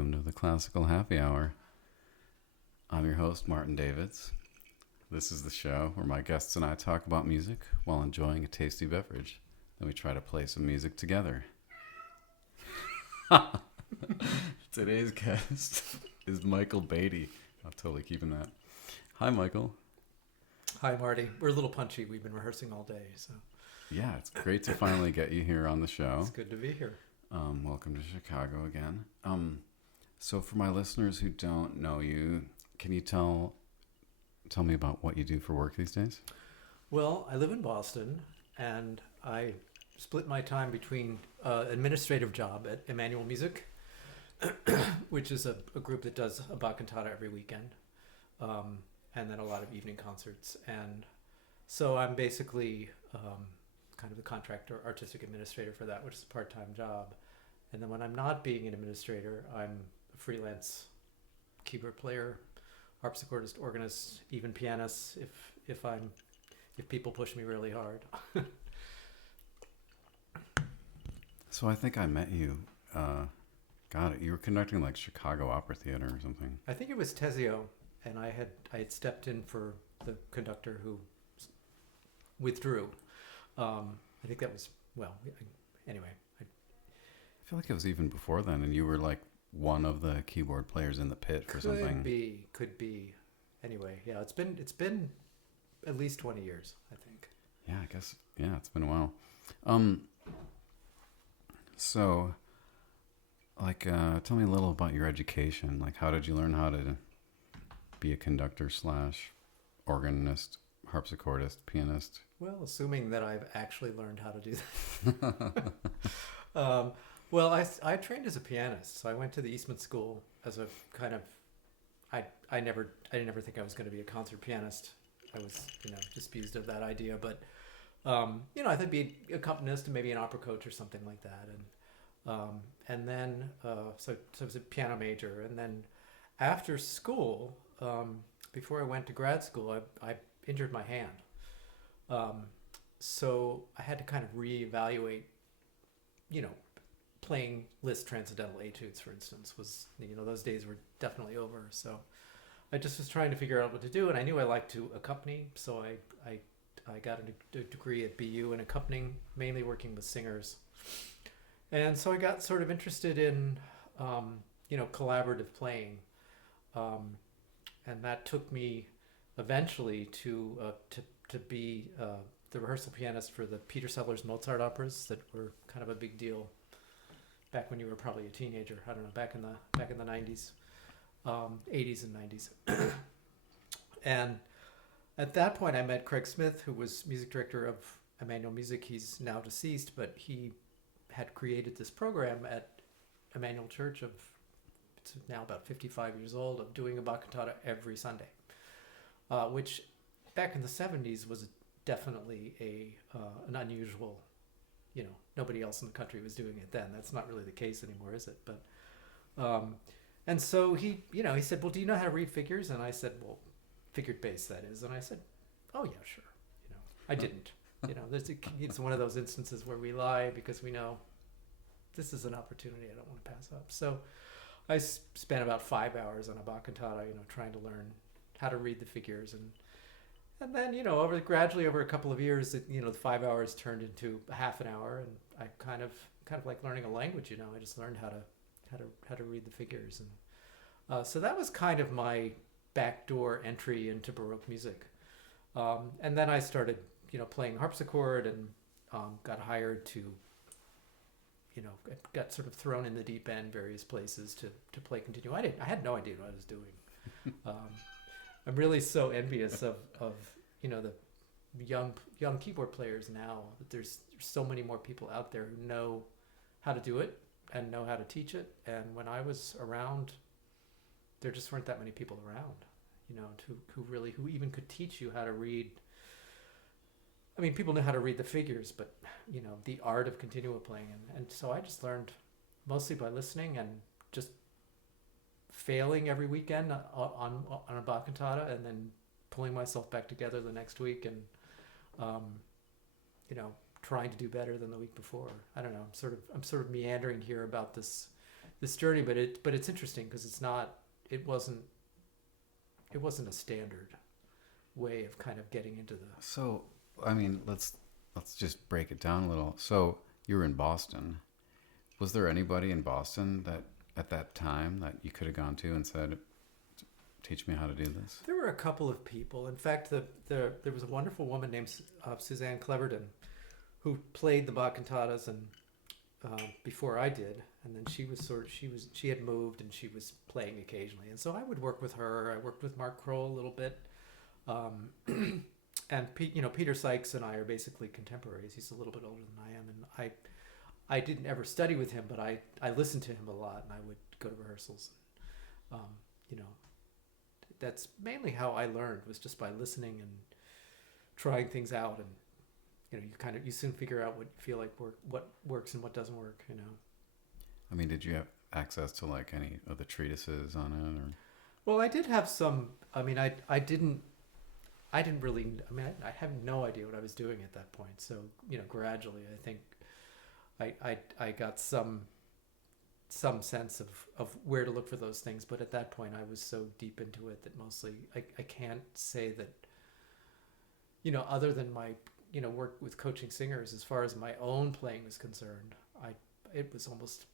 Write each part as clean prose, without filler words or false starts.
Welcome to the Classical Happy Hour. I'm your host, Martin Davids. This is the show where my guests and I talk about music while enjoying a tasty beverage. Then we try to play some music together. Today's guest is Micheal Beattie. I'm totally keeping that. Hi, Micheal. Hi, Marty. We're a little punchy. We've been rehearsing all day, so. Yeah, it's great to finally get you here on the show. It's good to be here. Welcome to Chicago again. So for my listeners who don't know you, can you tell me about what you do for work these days? Well, I live in Boston, and I split my time between administrative job at Emmanuel Music, which is a group that does a Bach cantata every weekend, and then a lot of evening concerts. And so I'm basically kind of the contractor, artistic administrator for that, which is a part-time job. And then when I'm not being an administrator, I'm a freelance keyboard player, harpsichordist, organist, even pianist if people push me really hard. So I think I met you. Got it. You were conducting like Chicago Opera Theater or something. I think it was Tezio, and I had stepped in for the conductor who withdrew. I think that was anyway. I feel like it was even before then, and you were like one of the keyboard players in the pit for something. Could be. Anyway, yeah, it's been at least 20 years, I think. Yeah, I guess. Yeah, it's been a while. So, like, tell me a little about your education. Like, how did you learn how to be a conductor / organist, harpsichordist, pianist? Well, assuming that I've actually learned how to do that. Well, I trained as a pianist, so I went to the Eastman School as a kind of. I didn't ever think I was going to be a concert pianist. I was disabused of that idea, but I thought I'd be an accompanist and maybe an opera coach or something like that, and then so I was a piano major, and then after school, before I went to grad school, I injured my hand, so I had to kind of reevaluate, playing Liszt transcendental etudes, for instance, was, those days were definitely over. So I just was trying to figure out what to do, and I knew I liked to accompany, so I got a degree at BU in accompanying, mainly working with singers. And so I got sort of interested in, collaborative playing, and that took me eventually to be the rehearsal pianist for the Peter Sellers Mozart operas that were kind of a big deal back when you were probably a teenager. I don't know, back in the 90s, 80s and 90s. And at that point, I met Craig Smith, who was music director of Emmanuel Music. He's now deceased, but he had created this program at Emmanuel Church it's now about 55 years old, of doing a Bach cantata every Sunday, which back in the 70s was definitely an unusual. Nobody else in the country was doing it then. That's not really the case anymore, is it? But, and so he said, well, do you know how to read figures? And I said, well, figured bass, that is. And I said, oh yeah, sure. I didn't. It's one of those instances where we lie because we know this is an opportunity I don't want to pass up. So I spent about 5 hours on a Bach cantata, trying to learn how to read the figures, and then, gradually over a couple of years, the 5 hours turned into a half an hour, and I kind of like learning a language. I just learned how to read the figures, and so that was kind of my backdoor entry into Baroque music. And then I started, playing harpsichord, and got hired to, got sort of thrown in the deep end, various places to play continuo. I had no idea what I was doing. I'm really so envious of the young keyboard players now. There's so many more people out there who know how to do it and know how to teach it. And when I was around, there just weren't that many people around, who even could teach you how to read. I mean, people know how to read the figures, but the art of continuo playing, and so I just learned mostly by listening and just failing every weekend on a Bach cantata, and then pulling myself back together the next week, and trying to do better than the week before. I don't know. I'm sort of meandering here about this this journey, but it's interesting because it wasn't a standard way of kind of getting into the. So, I mean, let's just break it down a little. So, you were in Boston. Was there anybody in Boston that at that time that you could have gone to and said, "Teach me how to do this"? There were a couple of people. In fact, there was a wonderful woman named Suzanne Cleverton who played the Bach cantatas and before I did, and then she had moved and she was playing occasionally, and so I would work with her. I worked with Mark Kroll a little bit, and Peter Sykes and I are basically contemporaries. He's a little bit older than I am, and I didn't ever study with him, but I listened to him a lot, and I would go to rehearsals. You know, that's mainly how I learned, was just by listening and trying things out, and you soon figure out what you feel like what works and what doesn't work. I mean, did you have access to like any of the treatises on it, or? Well, I did have some. I mean, I didn't really. I mean, I have no idea what I was doing at that point. So gradually, I think I got some sense of where to look for those things. But at that point, I was so deep into it that mostly I can't say that. Other than my work with coaching singers, as far as my own playing was concerned, it was almost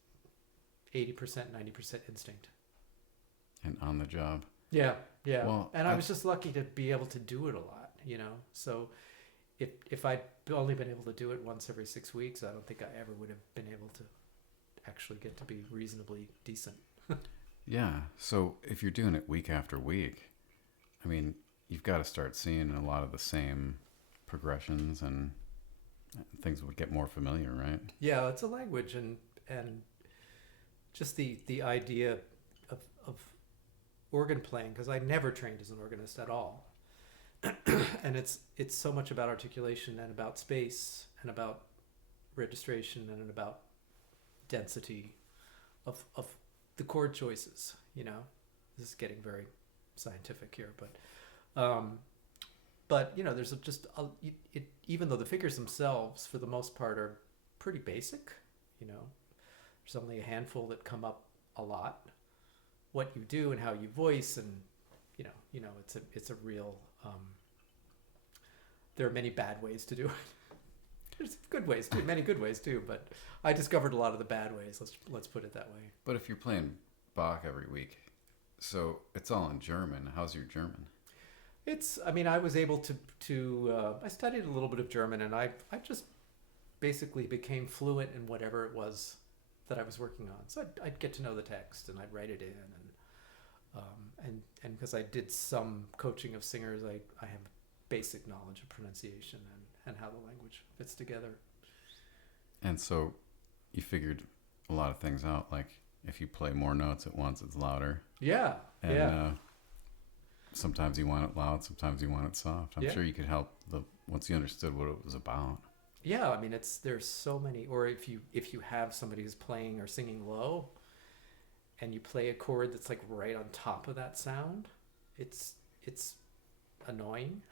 80%, 90% instinct. And on the job. Yeah. Well, and I was just lucky to be able to do it a lot, So if I'd only been able to do it once every 6 weeks, I don't think I ever would have been able to actually get to be reasonably decent. Yeah. So if you're doing it week after week, I mean, you've got to start seeing a lot of the same progressions, and things would get more familiar, right? Yeah, it's a language, and just the idea of organ playing, because I never trained as an organist at all. And it's so much about articulation and about space and about registration and about density of the chord choices. This is getting very scientific here, but there's even though the figures themselves for the most part are pretty basic, there's only a handful that come up a lot. What you do and how you voice, and it's a real. There are many bad ways to do it. There's good ways too, many good ways too, but I discovered a lot of the bad ways. Let's put it that way. But if you're playing Bach every week, so it's all in German. How's your German? I was able to I studied a little bit of German, and I just basically became fluent in whatever it was that I was working on. So I'd get to know the text, and I'd write it in, and because I did some coaching of singers, I have basic knowledge of pronunciation and how the language fits together. And so you figured a lot of things out, like if you play more notes at once, it's louder. Yeah. And sometimes you want it loud, sometimes you want it soft. I'm sure you could help once you understood what it was about. Yeah, I mean, there's so many. Or if you have somebody who's playing or singing low, and you play a chord that's like right on top of that sound, it's annoying.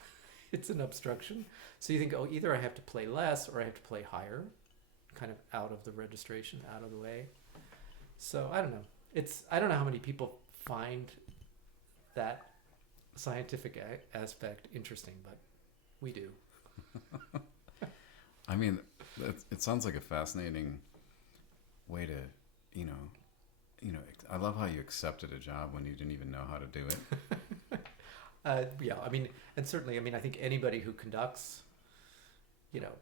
It's an obstruction. So you think, either I have to play less or I have to play higher, kind of out of the registration, out of the way. So I don't know. I don't know how many people find that scientific aspect interesting, but we do. I mean, it sounds like a fascinating way to, I love how you accepted a job when you didn't even know how to do it. Yeah, I mean, and certainly, I think anybody who conducts,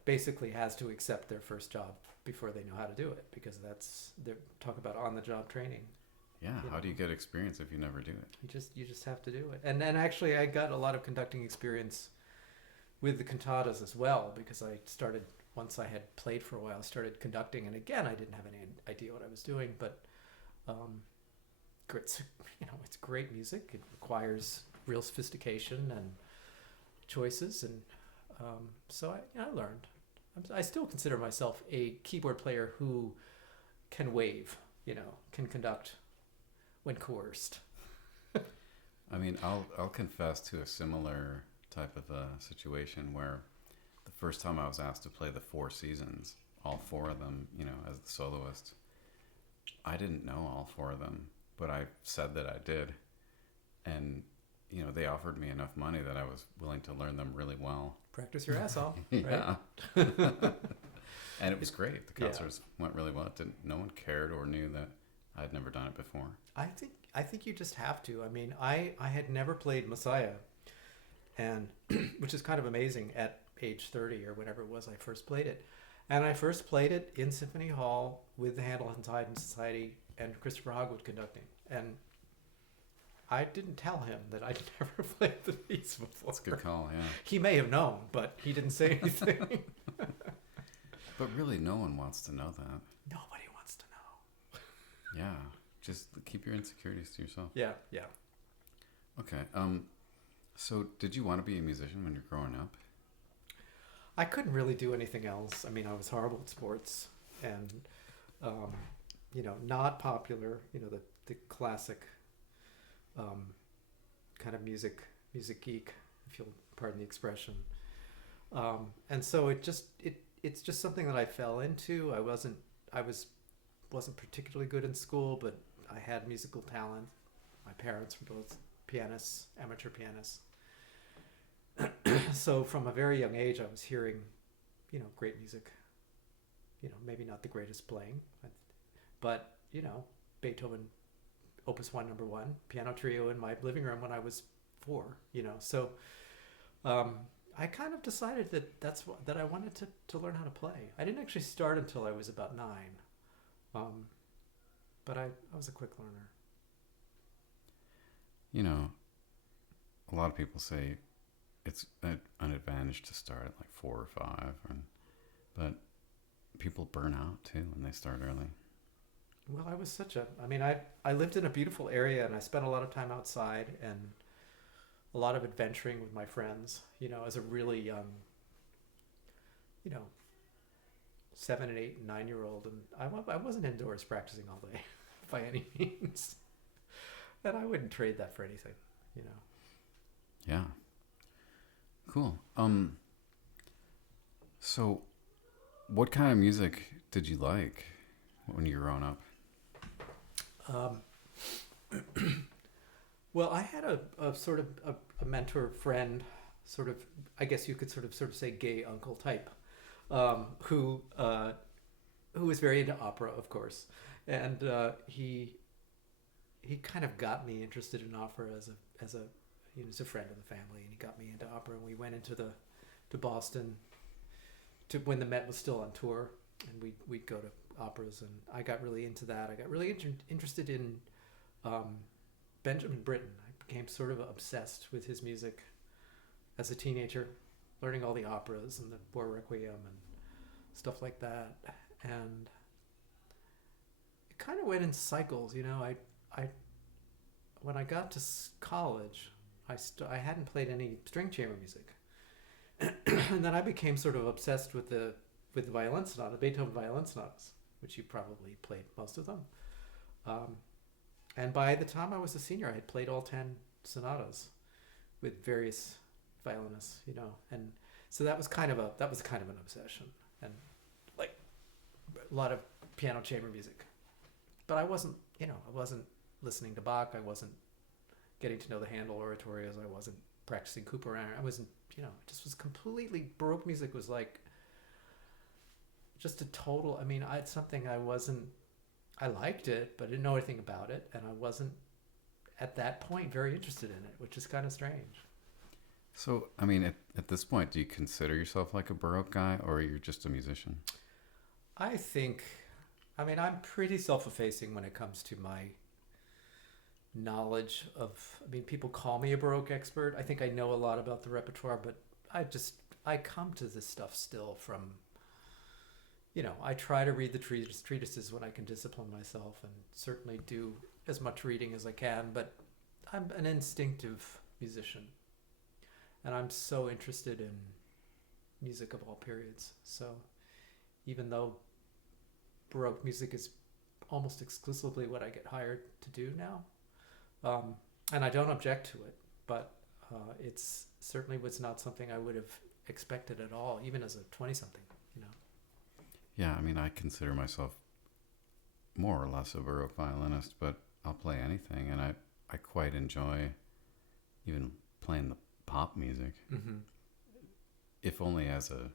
basically has to accept their first job before they know how to do it, because talk about on-the-job training. Yeah, how do you get experience if you never do it? You just have to do it. And actually, I got a lot of conducting experience with the cantatas as well, because I started, once I had played for a while, started conducting, and again, I didn't have any idea what I was doing, but it's great music. It requires real sophistication and choices, and so I learned. I still consider myself a keyboard player who can wave, can conduct when coerced. I mean, I'll confess to a similar type of a situation where the first time I was asked to play the Four Seasons, all four of them, as the soloist, I didn't know all four of them, but I said that I did. And, they offered me enough money that I was willing to learn them really well. Practice your ass off, Yeah. right? And it was great. The concerts went really well. No one cared or knew that I'd never done it before. I think you just have to. I mean, I had never played Messiah, and which is kind of amazing at age 30 or whenever it was I first played it. And I first played it in Symphony Hall with the Handel and Haydn Society and Christopher Hogwood conducting. And I didn't tell him that I'd never played the piece before. That's a good call, yeah. He may have known, but he didn't say anything. But really, no one wants to know that. Nobody wants to know. Yeah. Just keep your insecurities to yourself. Yeah. Okay. So did you want to be a musician when you're growing up? I couldn't really do anything else. I mean, I was horrible at sports and, not popular, the classic kind of music geek, if you'll pardon the expression. And so it's just something that I fell into. I wasn't particularly good in school, but I had musical talent. My parents were both pianists, amateur pianists. So from a very young age, I was hearing, great music. Maybe not the greatest playing, but Beethoven, Opus 1, number 1, piano trio in my living room when I was 4. So I kind of decided that I wanted to learn how to play. I didn't actually start until I was about 9, but I was a quick learner. A lot of people say it's an advantage to start at like 4 or 5, but people burn out too when they start early. Well, I lived in a beautiful area and I spent a lot of time outside and a lot of adventuring with my friends, as a really young, 7 and 8 and 9-year-old. And I wasn't indoors practicing all day by any means. And I wouldn't trade that for anything, Yeah. Cool. So what kind of music did you like when you were growing up? Well, I had a sort of a mentor friend, sort of, I guess you could sort of say gay uncle type, who was very into opera, of course, and he kind of got me interested in opera as a friend of the family, and he got me into opera, and we went to Boston to when the Met was still on tour, and we'd go to operas, and I got really into that. I got really interested in Benjamin Britten. I became sort of obsessed with his music as a teenager, learning all the operas and the War Requiem and stuff like that. And it kind of went in cycles, I when I got to college, I hadn't played any string chamber music. And then I became sort of obsessed with the violin sonata, Beethoven violin sonatas, which you probably played most of them. And by the time I was a senior, I had played all 10 sonatas with various violinists, and so that was kind of an obsession, and like a lot of piano chamber music. But I wasn't listening to Bach. I wasn't getting to know the Handel oratorios. I wasn't practicing Cooper. I wasn't, it just was completely, Baroque music was like just a total, it's something I liked it, but I didn't know anything about it, and I wasn't at that point very interested in it, which is kind of strange. So, at this point, do you consider yourself like a Baroque guy, or you're just a musician? I think, I'm pretty self-effacing when it comes to my knowledge of, people call me a Baroque expert. I think I know a lot about the repertoire, but I come to this stuff still from, I try to read the treatises when I can discipline myself, and certainly do as much reading as I can, but I'm an instinctive musician, and I'm so interested in music of all periods. So even though Baroque music is almost exclusively what I get hired to do now, and I don't object to it, but it's certainly was not something I would have expected at all, even as a 20-something, Yeah, I consider myself more or less a Baroque violinist, but I'll play anything, and I quite enjoy even playing the pop music, Mm-hmm. if only as a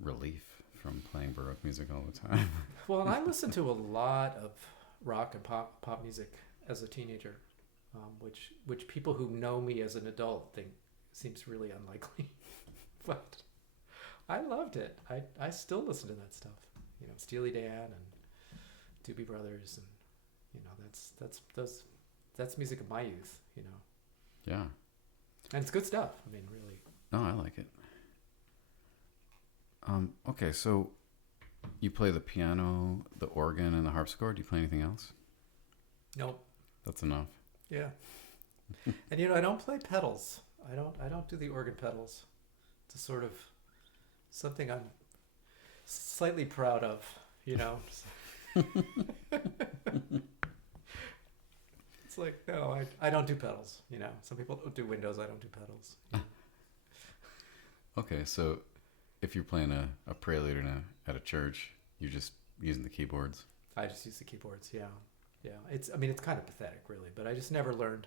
relief from playing Baroque music all the time. Well, and I listened to a lot of rock and pop music as a teenager, which people who know me as an adult think seems really unlikely, but I loved it. I still listen to that stuff. You know, Steely Dan and Doobie Brothers, and you know that's music of my youth. You know, Yeah. and it's good stuff. I mean, really. No, I like it. Okay, so you play the piano, the organ, and the harpsichord. Do you play anything else? Nope. That's enough. Yeah. And you know, I don't play pedals. I don't do the organ pedals. It's a sort of something I'm slightly proud of, you know. It's like, no, I don't do pedals, you know. Some people don't do windows, I don't do pedals. Okay, so if you're playing a prelude at a church, you're just using the keyboards. I just use the keyboards, yeah. Yeah. It's kind of pathetic really, but I just never learned.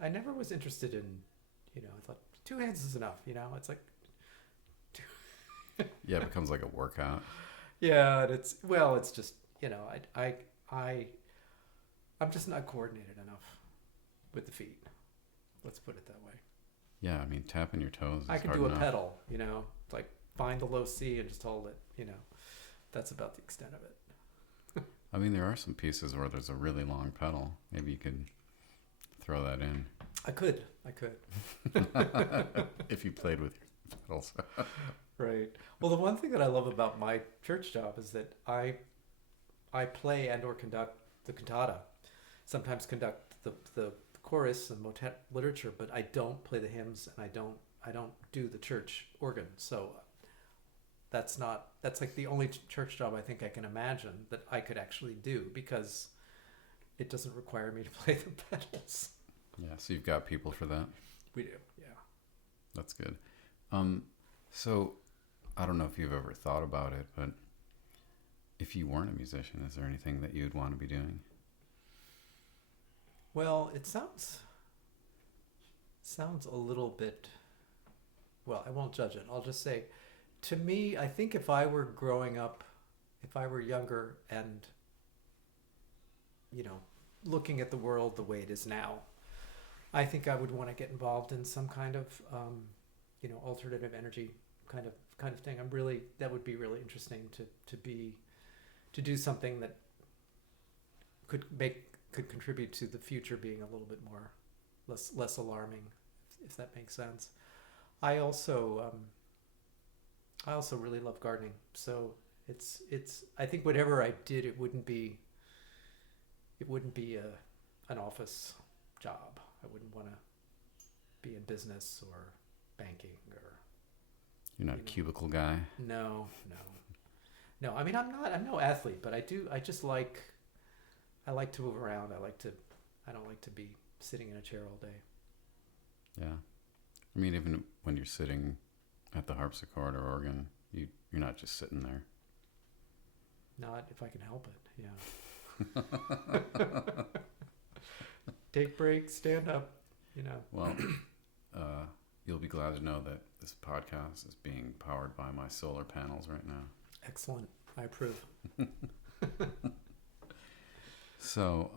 I never was interested in, you know, I thought 2 hands is enough, you know. It's like Yeah, it becomes like a workout. yeah, and it's just, you know, I'm just not coordinated enough with the feet. Let's put it that way. Yeah, I mean, tapping your toes is I can hard do a enough. pedal, you know, like find the low C and just hold it, you know. That's about the extent of it. I mean, there are some pieces where there's a really long pedal. Maybe you could throw that in. I could. If you played with your pedals. Right. Well, the one thing that I love about my church job is that I play and or conduct the cantata, sometimes conduct the chorus and motet literature, but I don't play the hymns and I don't do the church organ. So that's like the only church job I think I can imagine that I could actually do, because it doesn't require me to play the pedals. Yeah, so you've got people for that. We do, yeah. That's good. So I don't know if you've ever thought about it, but if you weren't a musician, is there anything that you'd want to be doing? Well, it sounds a little bit, well, I won't judge it. I'll just say, to me, I think if I were growing up, if I were younger and, you know, looking at the world the way it is now, I think I would want to get involved in some kind of, you know, alternative energy kind of thing. That would be really interesting to do something that could contribute to the future being a little bit more less alarming, if that makes sense. I also really love gardening, so it's I think whatever I did, it wouldn't be an office job. I wouldn't want to be in business or banking or. You're not a cubicle guy? No. I mean, I'm no athlete, but I just like to move around. I don't like to be sitting in a chair all day. Yeah. I mean, even when you're sitting at the harpsichord or organ, you're not just sitting there. Not if I can help it, yeah. Take breaks, stand up, you know. Well, you'll be glad to know that this podcast is being powered by my solar panels right now. Excellent. I approve. So,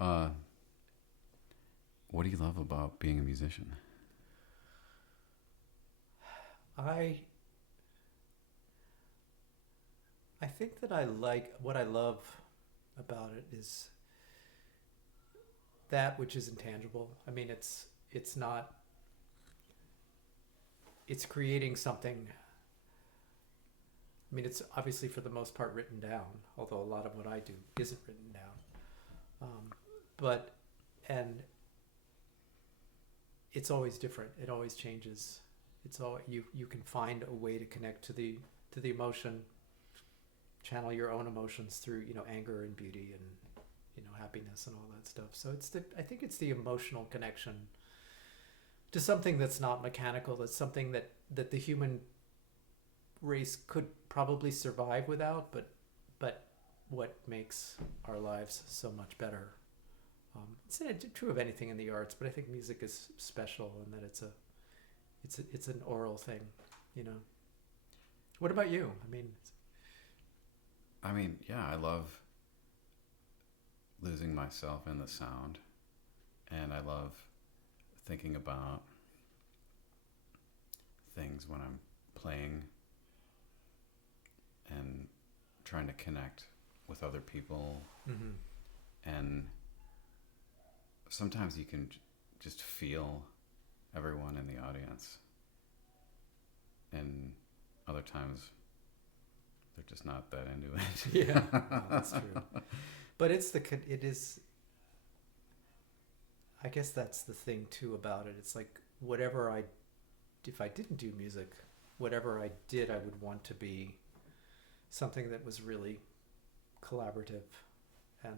what do you love about being a musician? I think that what I love about it is that which is intangible. I mean, it's creating something. I mean, it's obviously for the most part written down, although a lot of what I do isn't written down. And it's always different. It always changes. It's all you can find a way to connect to the emotion, channel your own emotions through, you know, anger and beauty and, you know, happiness and all that stuff. So I think it's the emotional connection to something that's not mechanical. That's something that the human race could probably survive without, but what makes our lives so much better. It's true of anything in the arts, but I think music is special in that it's an oral thing, you know. What about you? I mean, yeah, I love losing myself in the sound, and I love thinking about things when I'm playing and trying to connect with other people. And sometimes you can just feel everyone in the audience, and other times they're just not that into it. Yeah, no, that's true. But it is. I guess that's the thing too about it. It's like if I didn't do music, whatever I did, I would want to be something that was really collaborative and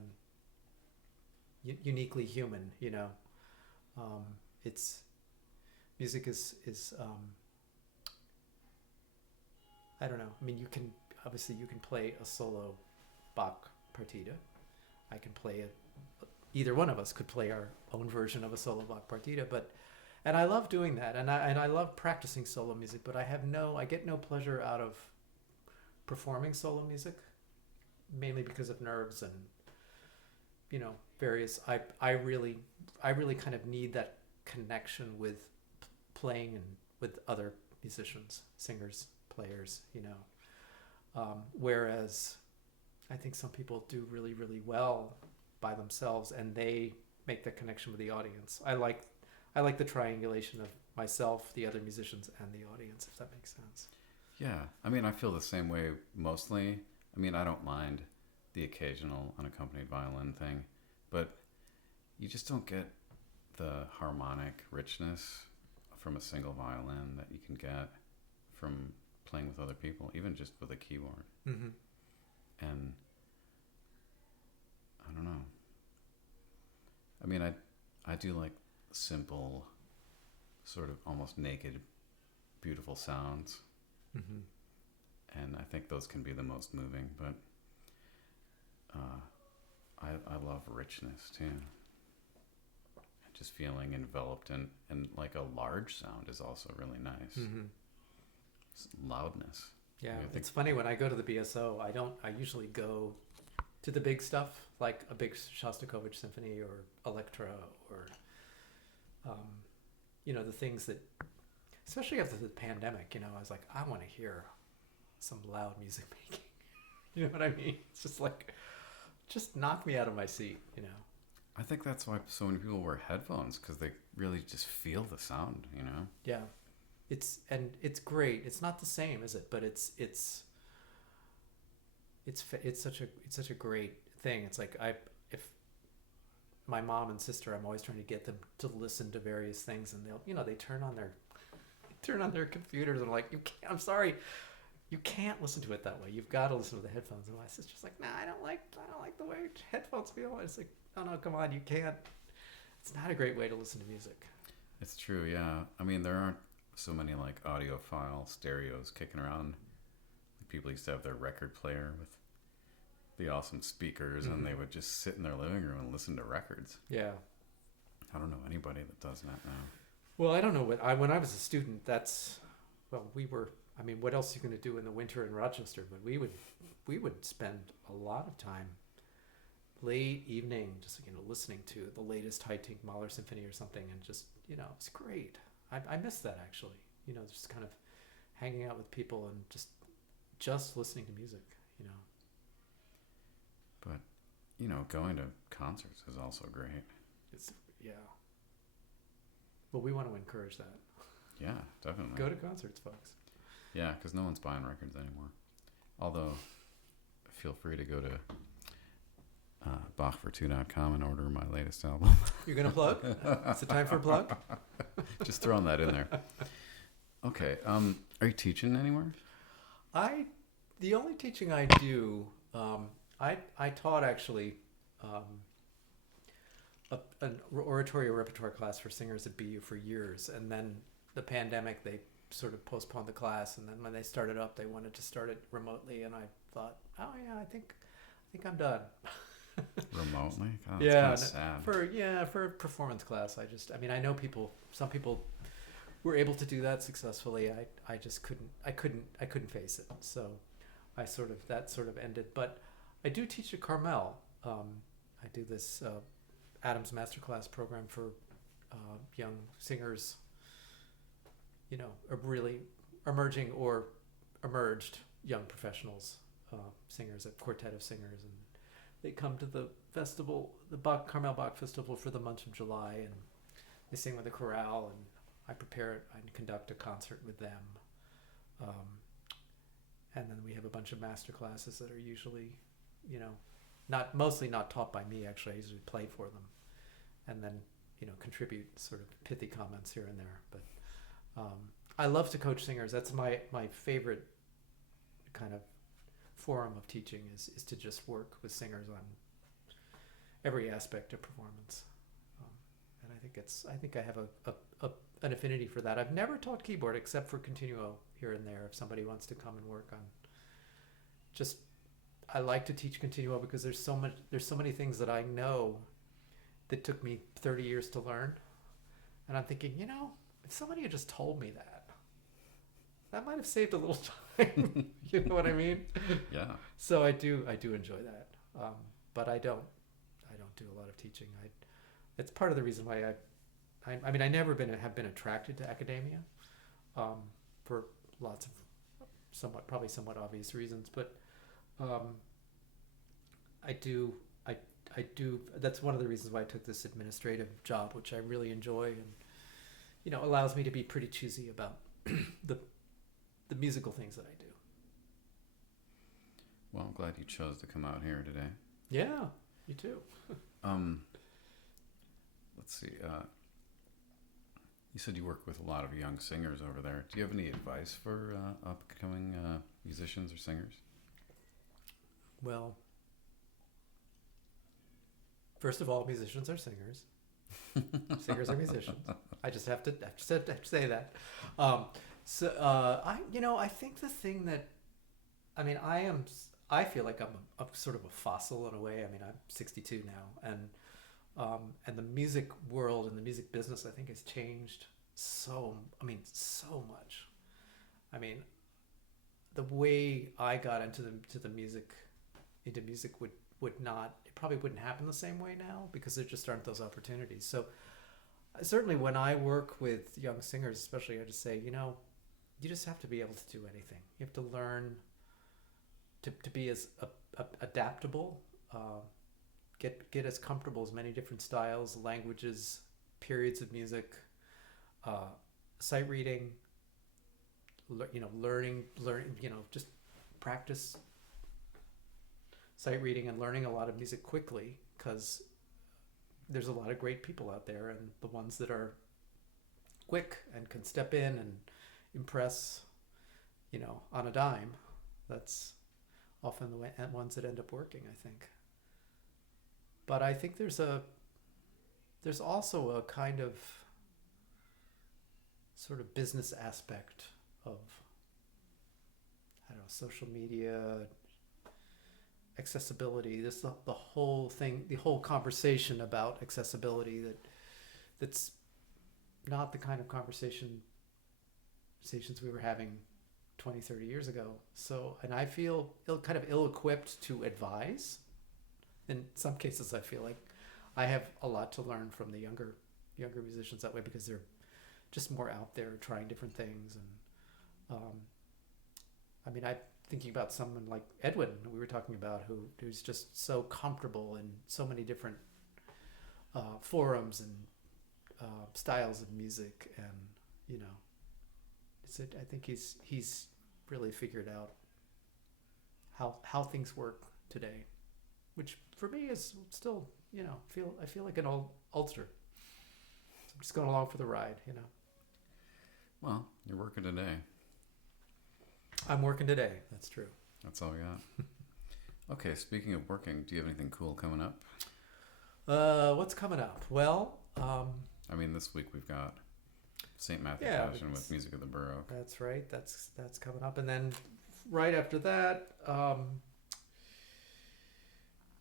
uniquely human. You know, it's music is I don't know. I mean, you can play a solo Bach partita. I can play it. Either one of us could play our own version of a solo Bach partita, and I love doing that, and I love practicing solo music. But I get no pleasure out of performing solo music, mainly because of nerves and various. I really kind of need that connection with playing and with other musicians, singers, players, whereas I think some people do really, really well by themselves, and they make that connection with the audience. I like the triangulation of myself, the other musicians, and the audience, if that makes sense. Yeah, I mean, I feel the same way mostly. I mean, I don't mind the occasional unaccompanied violin thing, but you just don't get the harmonic richness from a single violin that you can get from playing with other people, even just with a keyboard. And I don't know. I mean, I do like simple, sort of almost naked, beautiful sounds. And I think those can be the most moving, but I love richness too. Just feeling enveloped and like a large sound is also really nice. Loudness. Yeah, it's funny when I go to the BSO, I usually go to the big stuff, like a big Shostakovich symphony or Electra or, the things that, especially after the pandemic, I was like, I want to hear some loud music making. You know what I mean? It's just like, just knock me out of my seat, I think that's why so many people wear headphones, because they really just feel the sound, Yeah. It's great. It's not the same, is it? But it's such a great thing. It's like if my mom and sister, I'm always trying to get them to listen to various things, and they'll they turn on their computers, and I'm like, I'm sorry, you can't listen to it that way. You've got to listen to the headphones. And my sister's like, nah, I don't like the way headphones feel. It's like, no, come on, you can't. It's not a great way to listen to music. It's true, yeah. I mean, there aren't so many like audiophile stereos kicking around. People used to have their record player with the awesome speakers, and they would just sit in their living room and listen to records. Yeah. I don't know anybody that does that now. Well, I don't know when I was a student, what else are you going to do in the winter in Rochester? But we would spend a lot of time late evening just listening to the latest Haydn Mahler symphony or something, and just it's great. I miss that, actually. Just kind of hanging out with people and just listening to music. But going to concerts is also great. Yeah. Well, we want to encourage that. Yeah, definitely. Go to concerts, folks. Yeah, because no one's buying records anymore. Although, feel free to go to Bachfor2.com and order my latest album. You're going to plug? Is it time for a plug? Just throwing that in there. Okay. Are you teaching anywhere? The only teaching I do, I taught actually an oratory or repertoire class for singers at BU for years, and then the pandemic, they sort of postponed the class, and then when they started up, they wanted to start it remotely, and I thought, oh yeah, I think I'm done. Remotely? God, that's Yeah, kind of sad. for performance class, I know some people were able to do that successfully. I just couldn't face it. So that sort of ended. But I do teach at Carmel. I do this Adams Masterclass program for young singers, really emerging or emerged young professionals, singers, a quartet of singers, and they come to the festival, the Carmel Bach Festival, for the month of July, and they sing with the chorale, and I prepare it and conduct a concert with them. And then we have a bunch of master classes that are usually, mostly not taught by me. Actually, I usually play for them, and then contribute sort of pithy comments here and there. But I love to coach singers. That's my favorite kind of forum of teaching is to just work with singers on every aspect of performance. And I think I have an affinity for that. I've never taught keyboard except for continuo here and there. If somebody wants to come and work on, I like to teach continuo because there's so many things that I know that took me 30 years to learn, and I'm thinking, if somebody had just told me that might have saved a little time. You know what I mean? Yeah. So I do enjoy that, but I don't do a lot of teaching. It's part of the reason why I never have been attracted to academia, for lots of somewhat obvious reasons, but I do. That's one of the reasons why I took this administrative job, which I really enjoy, and allows me to be pretty choosy about the musical things that I do. Well, I'm glad you chose to come out here today. Yeah, you too. Let's see. You said you work with a lot of young singers over there. Do you have any advice for upcoming musicians or singers? Well, first of all, musicians are singers. Singers are musicians. I just have to say that. I think the thing that, I feel like I'm a sort of a focil in a way. I'm 62 now, and the music world and the music business, I think, has changed so much. The way I got into music would not, it probably wouldn't happen the same way now, because there just aren't those opportunities. So certainly when I work with young singers, especially, I just say, you just have to be able to do anything. You have to learn to be as adaptable, get as comfortable as many different styles, languages, periods of music, sight reading, learning, just practice sight reading and learning a lot of music quickly, because there's a lot of great people out there, and the ones that are quick and can step in and impress, on a dime, that's often the ones that end up working, I think. But I think there's also a kind of sort of business aspect of, social media, accessibility. The whole thing, the whole conversation about accessibility that's not the kind of conversations we were having 20, 30 years ago. So, and I feel kind of ill-equipped to advise. In some cases, I feel like I have a lot to learn from the younger musicians that way, because they're just more out there trying different things. And I'm thinking about someone like Edwin, who we were talking about, who's just so comfortable in so many different forums and styles of music, and I think he's really figured out how things work today, which for me is still, I feel like an oldster. So I'm just going along for the ride, Well, you're working today. I'm working today. That's true. That's all we got. Okay, speaking of working, do you have anything cool coming up? What's coming up? Well, this week we've got St. Matthew Passion with Music of the Baroque. That's right. That's coming up, and then right after that,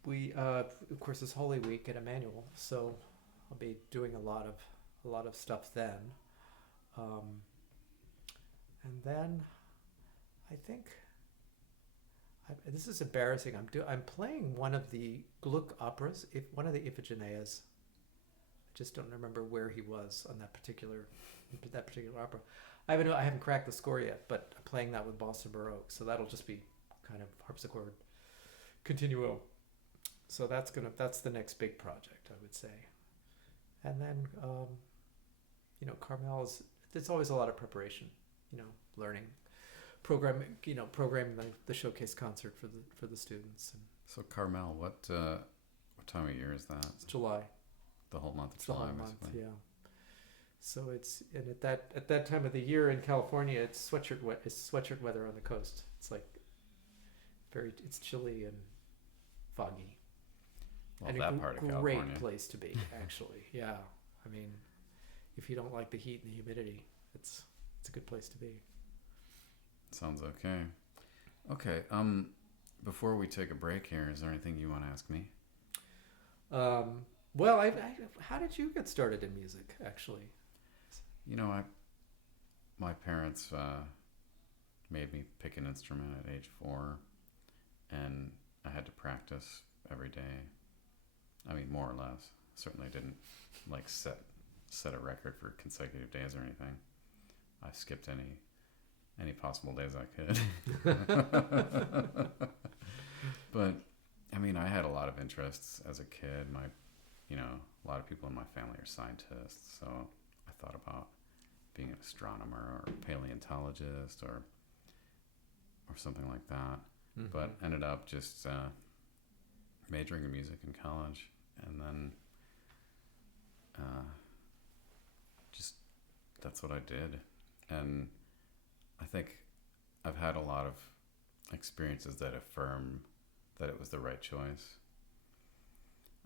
we of course it's Holy Week at Emmanuel, so I'll be doing a lot of stuff then, and then I think this is embarrassing. I'm playing one of the Gluck operas, one of the Iphigenias. I just don't remember where he was on that particular opera. I haven't cracked the score yet, but I'm playing that with Boston Baroque, so that'll just be kind of harpsichord continuo. So that's the next big project, I would say. And then Carmel there's always a lot of preparation, learning, programming the showcase concert for the students. And So Carmel, what time of year is that? it's July. The whole month of It's the July, whole month, basically. yeah. So at that time of the year in California, it's sweatshirt weather on the coast. It's like it's chilly and foggy. Well, And that part of great California. place to be, actually. Yeah, I mean, if you don't like the heat and the humidity, it's a good place to be. Sounds okay. Okay. Before we take a break here, is there anything you want to ask me? Well, how did you get started in music, actually? My parents made me pick an instrument at age 4, and I had to practice every day. I mean, more or less. Certainly didn't like set a record for consecutive days or anything. I skipped any possible days I could. But I mean, I had a lot of interests as a kid. A lot of people in my family are scientists, so I thought about being an astronomer or paleontologist or something like that. Mm-hmm. But ended up just majoring in music in college, and then just that's what I did. And I think I've had a lot of experiences that affirm that it was the right choice.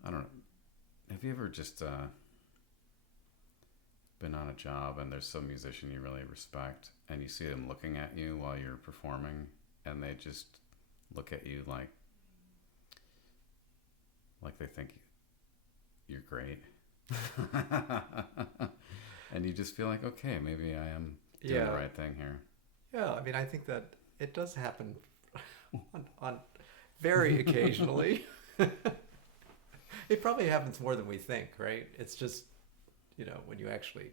I don't know. Have you ever just been on a job and there's some musician you really respect and you see them looking at you while you're performing and they just look at you like they think you're great? And you just feel like, okay, maybe I am doing the right thing here. Yeah, I mean, I think that it does happen on very occasionally. It probably happens more than we think, right? It's just, when you actually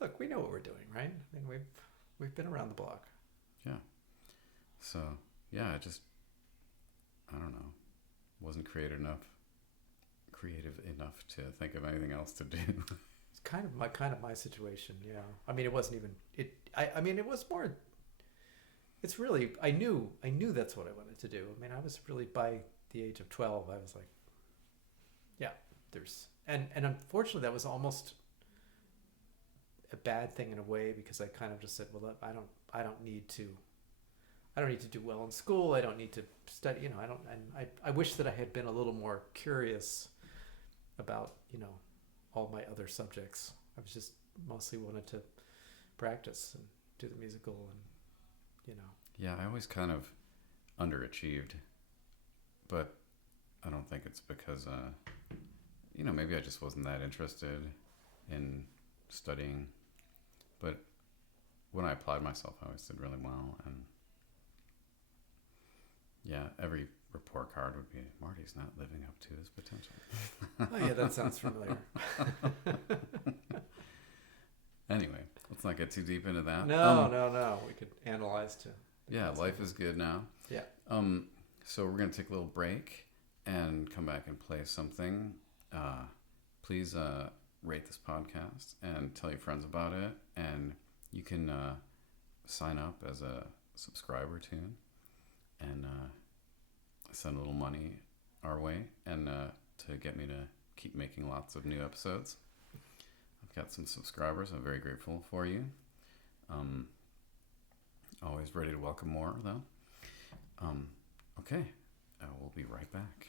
look, we know what we're doing, right? I mean, we've been around the block. Yeah. So yeah, I don't know, wasn't creative enough to think of anything else to do. It's kind of my situation. Yeah. I mean, it wasn't even it. I mean, it was more. It's really. I knew that's what I wanted to do. I mean, I was really by the age of 12. I was like, yeah. And unfortunately, that was almost a bad thing in a way, because I kind of just said, well, I don't need to do well in school. I don't need to study. I wish that I had been a little more curious about all my other subjects. I was just mostly wanted to practice and do the musical and Yeah, I always kind of underachieved, but I don't think it's because maybe I just wasn't that interested in studying. But when I applied myself, I always did really well. And yeah, every report card would be, Marty's not living up to his potential. Oh yeah, that sounds familiar. Anyway, let's not get too deep into that. No. We could analyze to. Yeah, life is good now. Yeah. So we're going to take a little break and come back and play something. Please rate this podcast and tell your friends about it. And you can sign up as a subscriber too, and send a little money our way, and to get me to keep making lots of new episodes. I've got some subscribers. I'm very grateful for you. Always ready to welcome more, though. Okay, we'll be right back.